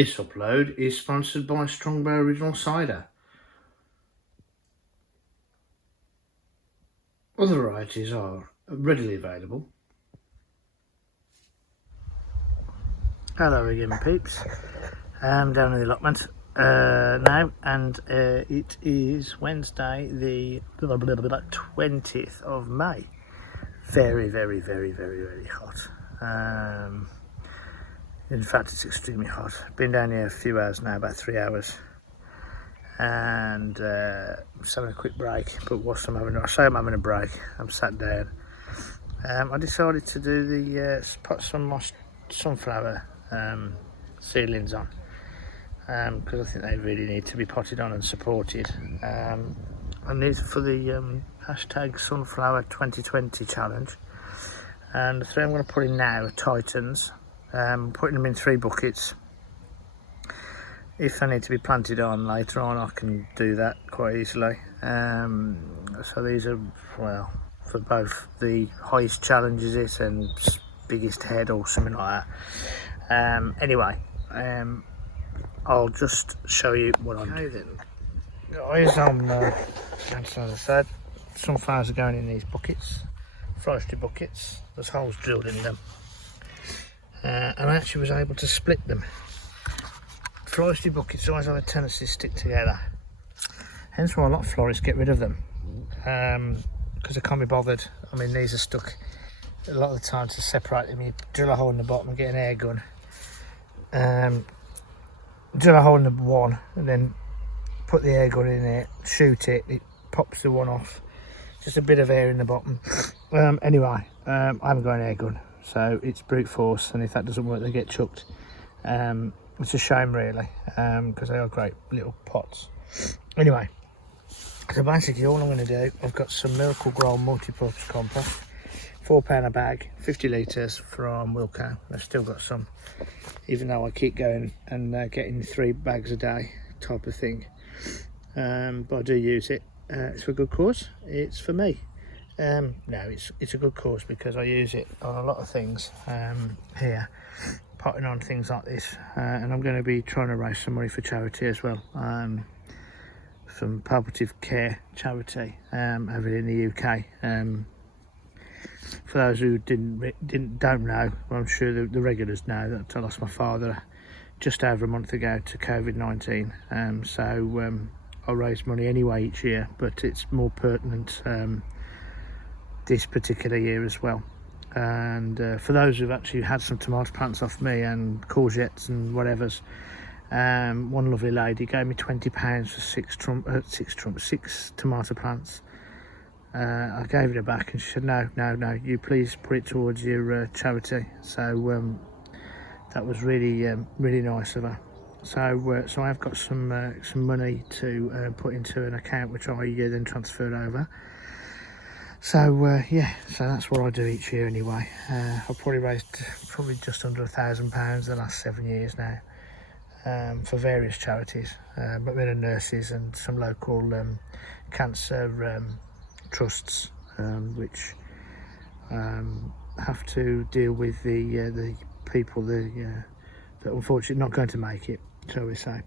This upload is sponsored by Strongbow Original Cider. Other varieties are readily available. Hello again, peeps. I'm down in the allotment now, and it is Wednesday the 20th of May. Very hot. In fact, it's extremely hot. Been down here a few hours now, about 3 hours, and just having a quick break. But whilst I'm having a break, I'm sat down. I decided to do the put some of my sunflower seedlings on, because I think they really need to be potted on and supported. And these are for the hashtag Sunflower 2020 challenge. And the three I'm going to put in now are Titans. Putting them in 3 buckets. If they need to be planted on later on, I can do that quite easily. So these are, well, for both the highest challenge is it and biggest head or something like that. Anyway, I'll just show you what I'm doing. Then, guys, as I said, sunflowers are going in these buckets, forestry buckets. There's holes drilled in them. And I actually was able to split them. Floristry buckets always have a tendency to stick together, hence why a lot of florists get rid of them, because they can't be bothered. I mean, these are stuck a lot of the time. To separate them, you drill a hole in the bottom and get an air gun, drill a hole in the one and then put the air gun in it, shoot it, it pops the one off. Just a bit of air in the bottom. Anyway, I haven't got an air gun, so it's brute force, and if that doesn't work they get chucked. It's a shame really, because they are great little pots. Anyway, so basically all I'm going to do, I've got some Miracle Grow multi-purpose compost, £4 a bag, 50 litres from Wilco. I've still got some, even though I keep going and getting 3 bags a day type of thing. But I do use it. It's for a good cause. It's for me. No, it's a good cause because I use it on a lot of things here, potting on things like this, and I'm going to be trying to raise some money for charity as well, from palliative care charity over in the UK. For those who don't know, well, I'm sure the regulars know that I lost my father just over a month ago to COVID-19. So I raise money anyway each year, but it's more pertinent this particular year as well. And for those who've actually had some tomato plants off me and courgettes and whatever's, one lovely lady gave me £20 for 6 tomato plants. I gave it back and she said, no, you please put it towards your charity. So that was really nice of her. So I've got some money to put into an account which I then transferred over. So yeah, so that's what I do each year anyway. I've probably raised just under £1,000 the last 7 years now, for various charities, but men and nurses and some local cancer trusts, which have to deal with the people that unfortunately not going to make it, shall we say.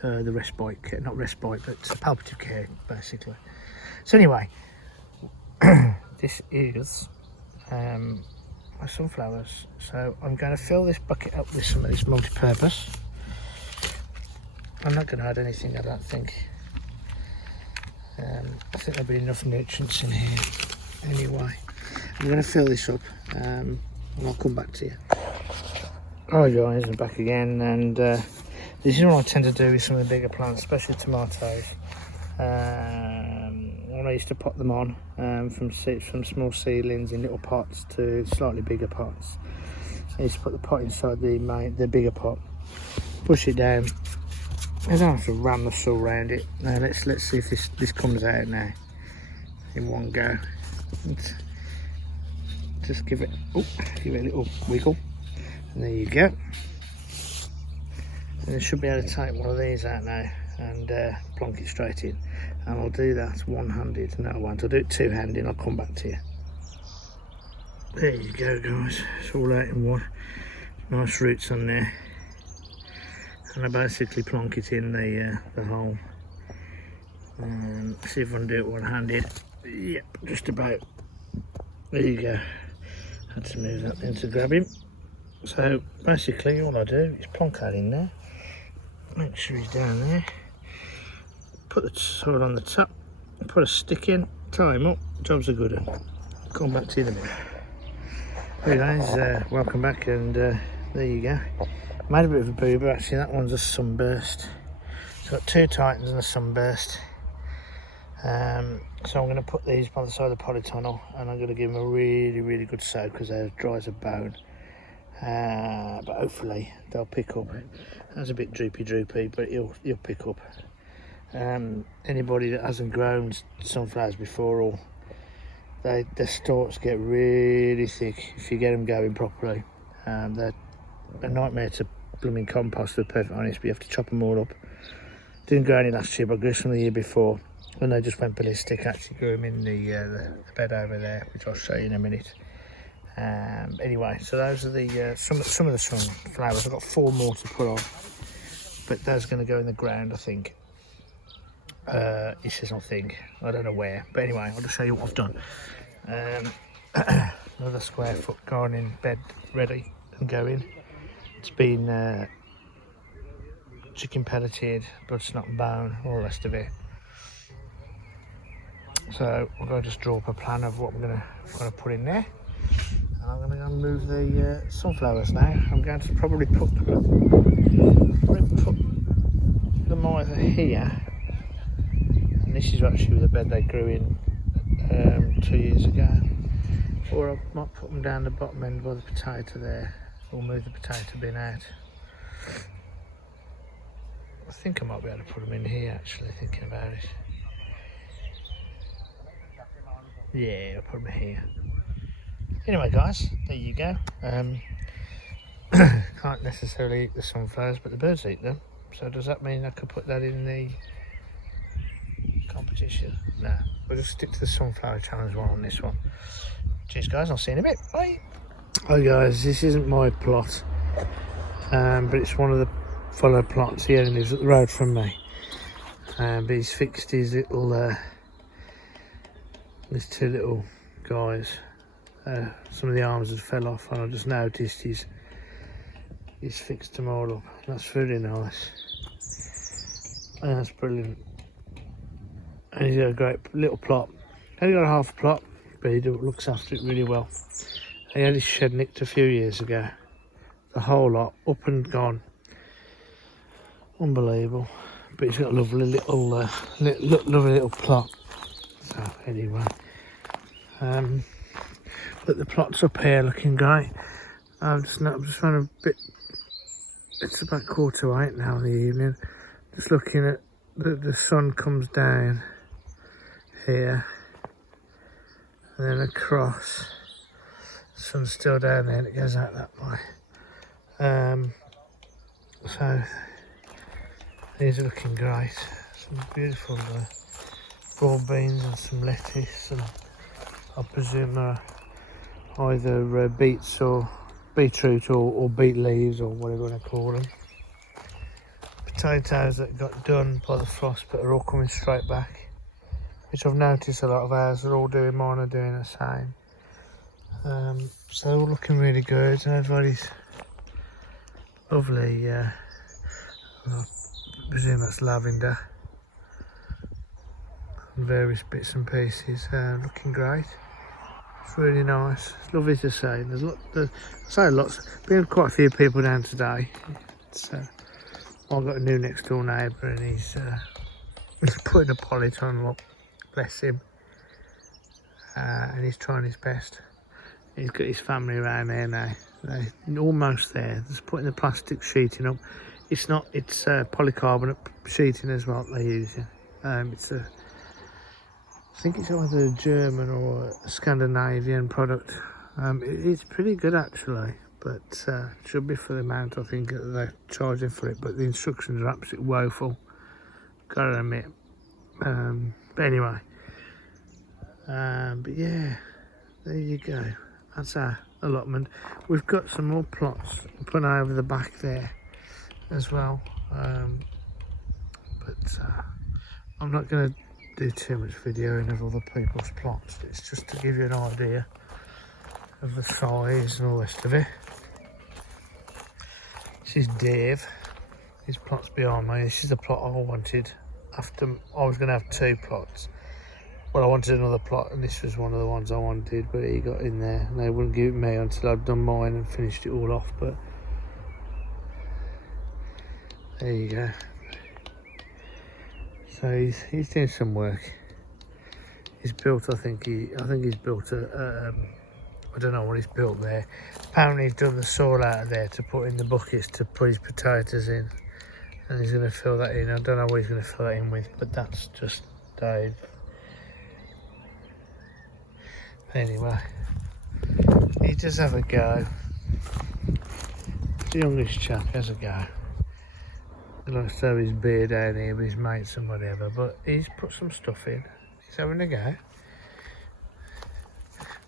The respite care, not respite, but palliative care basically. So anyway, this is my sunflowers. So I'm going to fill this bucket up with some of this multi-purpose. I'm not going to add anything, I don't think. I think there'll be enough nutrients in here anyway. I'm going to fill this up, and I'll come back to you. Alright guys, I'm back again, and this is what I tend to do with some of the bigger plants, especially tomatoes. When I used to pot them on, from small seedlings in little pots to slightly bigger pots. I used to put the pot inside the bigger pot, push it down. I don't have to ram the soil around it. Now let's see if this comes out now in one go. Just give it a little wiggle, and there you go. And I should be able to take one of these out now and plonk it straight in. And I'll do that one-handed. No, I won't. I'll do it two-handed. I'll come back to you. There you go, guys. It's all out in one. Nice roots on there. and I basically plonk it in the hole. And see if I can do it one-handed. Yep, just about. There you go. Had to move that then to grab him. So basically all I do is plonk that in there. Make sure he's down there. Put the sword on the top. Put a stick in. Tie him up. Job's a good one. Come back to you in a minute. Hey guys, welcome back, and there you go. Made a bit of a boober actually. That one's a Sunburst. It's got 2 Titans and a Sunburst. So I'm going to put these by the side of the polytunnel, and I'm going to give them a really good soak because they're dry as a bone. But hopefully they'll pick up. That's a bit droopy, but you'll pick up. Anybody that hasn't grown sunflowers before, or their stalks get really thick if you get them going properly. They're a nightmare to blooming compost, to be perfectly honest, but you have to chop them all up. Didn't grow any last year, but grew some the year before when they just went ballistic. Actually grew them in the bed over there, which I'll show you in a minute. Anyway, so those are the some of the sunflowers. I've got 4 more to put on, but those are going to go in the ground, I think. He says I think, I don't know where, but anyway, I'll just show you what I've done. Another square foot gardening bed ready and going. It's been chicken pelleted, blood, snot and bone, all the rest of it. So I'm going to just draw up a plan of what we're going to put in there. And I'm going to go and move the sunflowers now. I'm going to probably put them either here. And this is actually the bed they grew in 2 years ago. Or I might put them down the bottom end by the potato there. Or move the potato bin out. I think I might be able to put them in here actually, thinking about it. Yeah, I'll put them here. Anyway guys, there you go. Can't necessarily eat the sunflowers, but the birds eat them. So does that mean I could put that in the competition? No, we'll just stick to the sunflower challenge one on this one. Cheers guys, I'll see you in a bit. Bye. Hi guys, this isn't my plot, but it's one of the fellow plots. He only lives up the road from me, but he's fixed his little these 2 little guys. Some of the arms had fell off, and I just noticed he's fixed them all up. That's really nice. And that's brilliant. And he's got a great little plot. Only got a half a plot, but he looks after it really well. He had his shed nicked a few years ago. The whole lot up and gone. Unbelievable. But he's got a lovely little plot. So anyway, but the plot's up here looking great. I'm just running a bit. It's about 7:45 now in the evening. Just looking at the sun comes down here, and then across. The sun's still down there, and it goes out that way. So these are looking great. Some beautiful broad beans and some lettuce, and I presume they're either beets or beetroot or beet leaves or whatever you want to call them. Potatoes that got done by the frost but are all coming straight back, which I've noticed a lot of ours are all doing. Mine are doing the same. So they're all looking really good, and everybody's lovely. I presume that's lavender. Various bits and pieces, looking great. It's really nice. It's lovely to see. There's been quite a few people down today. I've got a new next door neighbour, and he's putting a polytunnel up. Bless him. And he's trying his best. He's got his family around there now. They're almost there. Just putting the plastic sheeting up. It's polycarbonate sheeting as well they're using. I think it's either a German or a Scandinavian product. It's pretty good actually, but it should be for the amount I think that they're charging for it. But the instructions are absolutely woeful, gotta admit. But anyway, but yeah, there you go. That's our allotment. We've got some more plots put over the back there. as well. But I'm not going to do too much videoing of other people's plots. It's just to give you an idea of the size and all the rest of it. This is Dave. His plot's behind me. This is the plot I wanted. After I was going to have 2 plots. Well, I wanted another plot, and this was one of the ones I wanted, but he got in there, and they wouldn't give it me until I'd done mine and finished it all off. But there you go. So he's doing some work. He's built. I think he's built a. I don't know what he's built there. Apparently, he's done the soil out of there to put in the buckets to put his potatoes in, and he's going to fill that in. I don't know what he's going to fill that in with, but that's just Dave. Anyway, he does have a go. The youngest chap has a go. He likes to have his beer down here with his mates and whatever, but he's put some stuff in. He's having a go.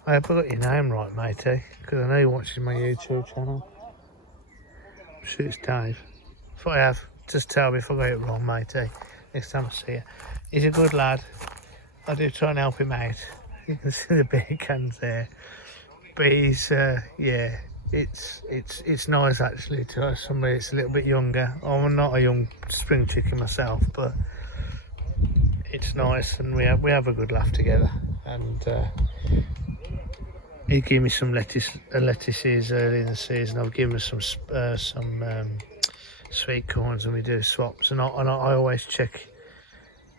I hope I got your name right, matey, because I know you watches my YouTube channel. I'm sure it's Dave. If I have, just tell me if I got it wrong, matey, next time I see you. He's a good lad. I do try and help him out. You can see the beer cans there. But he's, yeah, it's nice actually to have somebody that's a little bit younger. I'm not a young spring chicken myself, but it's nice, and we have a good laugh together. And he gave me some lettuces early in the season. I've given him some sweet corns, and we do swaps. And I always check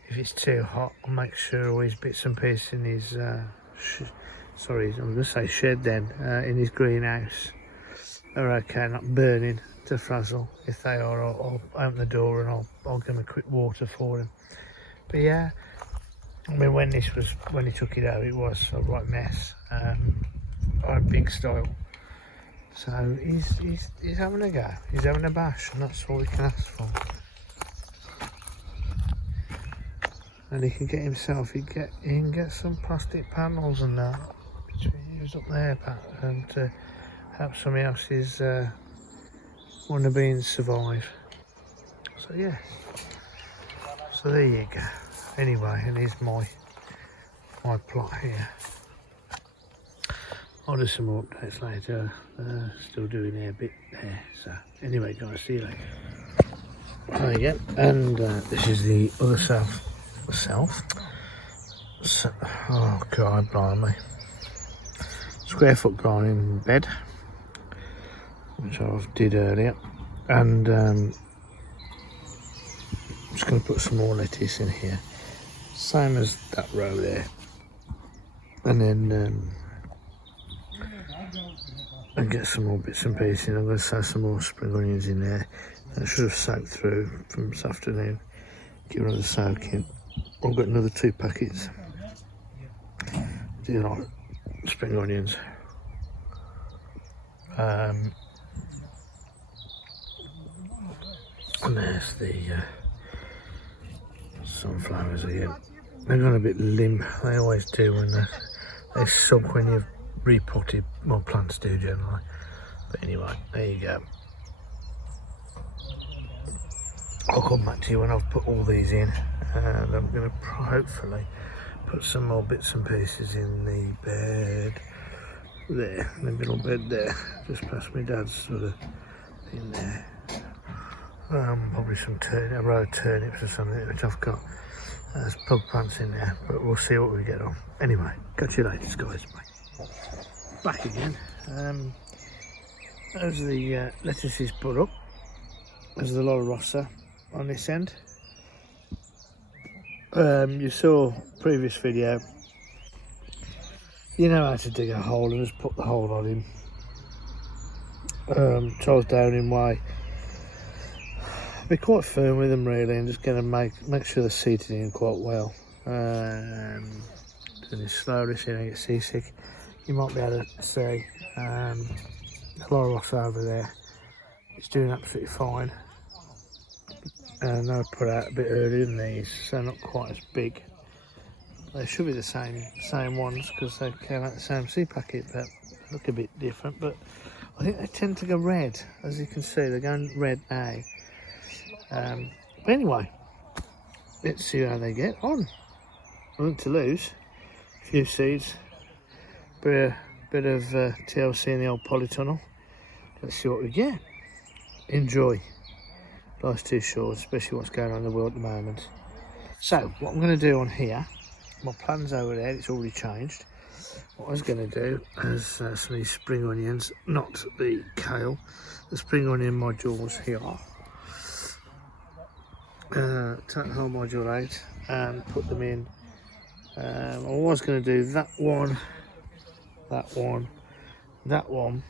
if it's too hot. I'll make sure all his bits and pieces in his sorry, I'm going to say shed then, in his greenhouse are okay, not burning to frazzle. If they are, I'll open the door and I'll give him a quick water for him. But yeah, I mean, when he took it out, it was a right mess, a big style. So he's having a go. He's having a bash, and that's all we can ask for. And he can get himself. He can get some plastic panels and that to use up there, and to help somebody else's wannabees survive. So yes. So there you go. Anyway, and here's my plot here. I'll do some more updates later. Still doing a bit there. So anyway, guys, see you later. There you go. And this is the other self. So, oh God, blimey. Square foot groining bed, which I did earlier, and I'm just going to put some more lettuce in here, same as that row there, and then and get some more bits and pieces. I'm going to sow some more spring onions in there. I should have soaked through from this afternoon. Give another soak in. I've got another 2 packets. Do you like spring onions? And there's the sunflowers again. They're gone a bit limp. They always do when they suck when you've repotted. Well, plants do generally. But anyway, there you go. I'll come back to you when I've put all these in, and I'm going to hopefully put some more bits and pieces in the bed there, the middle bed there, just past my dad's sort of in there. Probably some a row of turnips or something, which I've got. There's plug plants in there, but we'll see what we get on. Anyway, catch you later, guys. Bye. Back again. As the lettuce is put up, there's the Lolla Rossa on this end. You saw previous video. You know how to dig a hole and just put the hole on him. Charles Downing way. Be quite firm with them really, and just gonna make sure they're seated in quite well. Doing this slowly so you don't get seasick. You might be able to see the Lolla Rossa over there. It's doing absolutely fine. And I put out a bit earlier than these, so not quite as big. They should be the same ones because they came out the same seed packet, but look a bit different. But I think they tend to go red, as you can see. They're going red now. But anyway, let's see how they get on. Nothing to lose. A few seeds, bit of TLC in the old polytunnel. Let's see what we get. Enjoy. Life's too short, especially what's going on in the world at the moment. So what I'm going to do on here, my plan's over there, it's already changed. What I was going to do is some of these spring onions, not the kale, the spring onion modules here. Take the whole module out and put them in. I was going to do that one, that one, that one,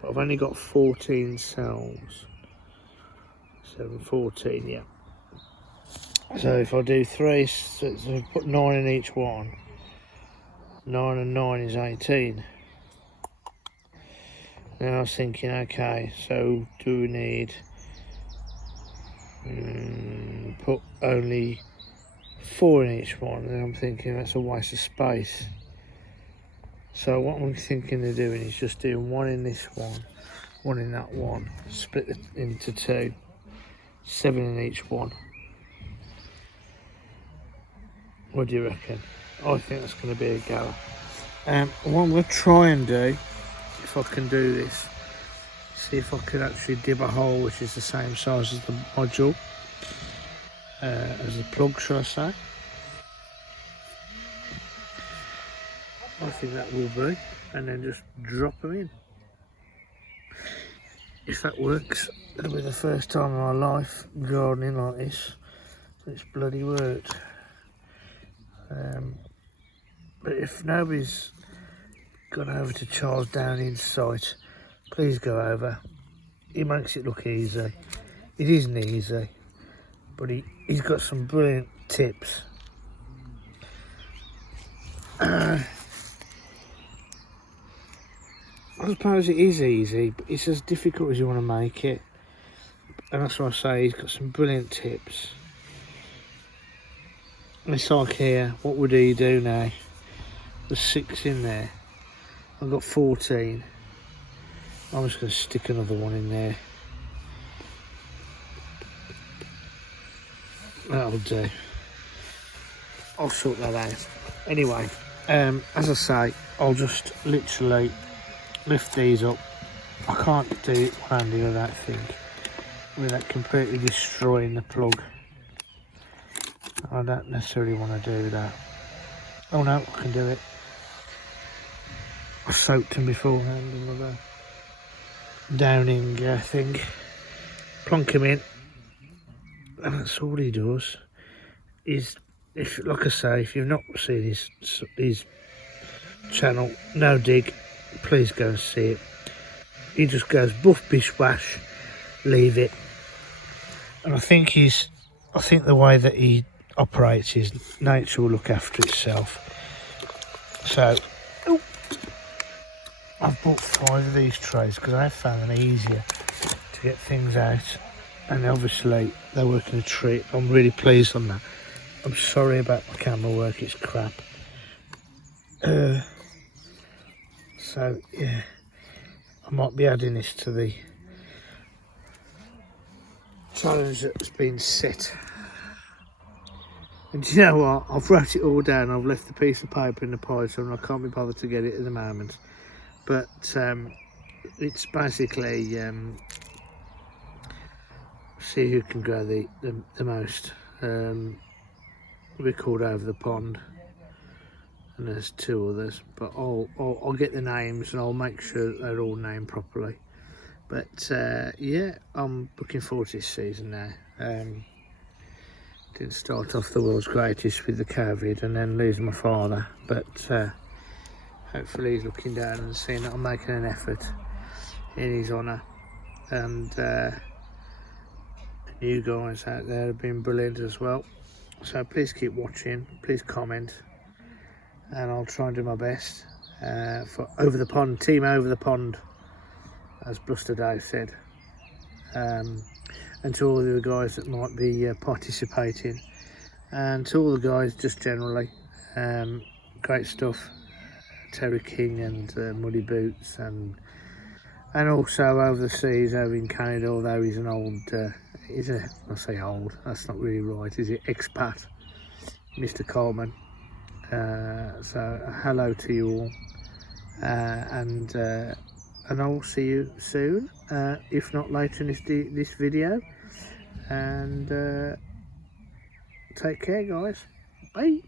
but I've only got 14 cells. 14, yeah. So if I do 3, so I put 9 in each one. 9 and 9 is 18. Then I was thinking, okay, so do we need put only 4 in each one? And I'm thinking that's a waste of space. So what I'm thinking of doing is just doing 1 in this one, 1 in that one, split it into 2, 7 in each one. What do you reckon? I think that's going to be a goer. What I'm going to try and do, if I can do this, see if I can actually dib a hole which is the same size as the module, as the plug, shall I say. I think that will be, and then just drop them in. If that works, it'll be the first time in my life gardening like this. It's bloody worked. But if nobody's gone over to Charles Downing's site, please go over. He makes it look easy. It isn't easy, but he's got some brilliant tips. I suppose it is easy, but it's as difficult as you want to make it. And that's what I say, he's got some brilliant tips. And it's like here, what would he do now? There's 6 in there. I've got 14. I'm just going to stick another one in there. That'll do. I'll sort that out. Anyway, as I say, I'll just literally lift these up. I can't do it handy with that thing without completely destroying the plug. I don't necessarily want to do that. Oh no, I can do it. I soaked them beforehand with a downing thing. Plonk him in, and that's all he does. Is, if, like I say, if you've not seen his channel, No Dig, please go and see it. He just goes buff bish wash, leave it. And I think the way that he operates is nature will look after itself. So I've bought 5 of these trays because I found them easier to get things out, and obviously they work in a treat. I'm really pleased on that. I'm sorry about my camera work, it's crap. So yeah, I might be adding this to the challenge that's been set. And do you know what? I've wrote it all down. I've left the piece of paper in the python and I can't be bothered to get it at the moment. But it's basically see who can grow the most. We're called Over the Pond, and there's 2 others. But I'll get the names and I'll make sure that they're all named properly. But yeah, I'm looking forward to this season now. Didn't start off the world's greatest with the COVID and then lose my father, but hopefully he's looking down and seeing that I'm making an effort in his honour. And you guys out there have been brilliant as well. So please keep watching, please comment, and I'll try and do my best for Over the Pond, Team Over the Pond, as Bluster Dave said. And to all the guys that might be participating, and to all the guys just generally, great stuff. Terry King and Muddy Boots, and also Over the Seas over in Canada, although he's an old He's a, I say old, that's not really right, is it? Expat, Mr. Coleman. So hello to you all, and I will see you soon, if not later in this video. And take care, guys. Bye.